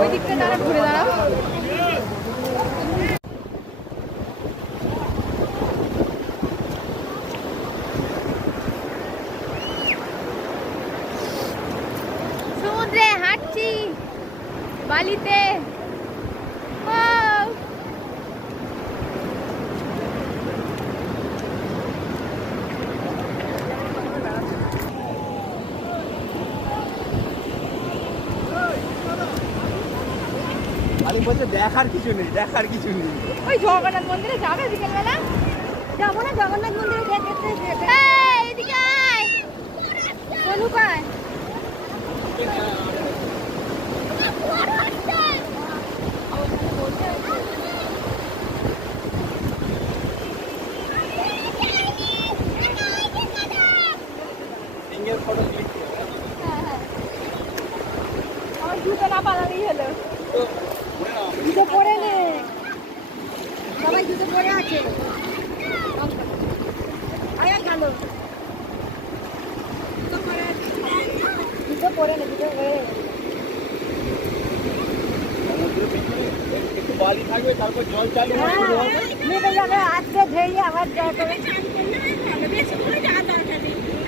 ওই দিকটা দাঁড়া, ঘুরে দাঁড়াও। সমুদ্রে হাঁটছি, বালিতে। দেখার কিছু নেই, দেখার কিছু নেই। ওই জগন্নাথ মন্দিরে যাবে বিকেলবেলা? যাবো না, জগন্নাথ মন্দিরে দেখতে। এদিকে আয়, চলু কায়। আমার জুতো না পালালেই হলো। জুতো পরে নে, সবাই জুতো পরে আছে। গেল জুতো পরে নে, জুতো পরে। একটু বালি থাকবে, তারপর জল চালু নেমে যাবে, আজকে ধেয়ে আবার জল করে।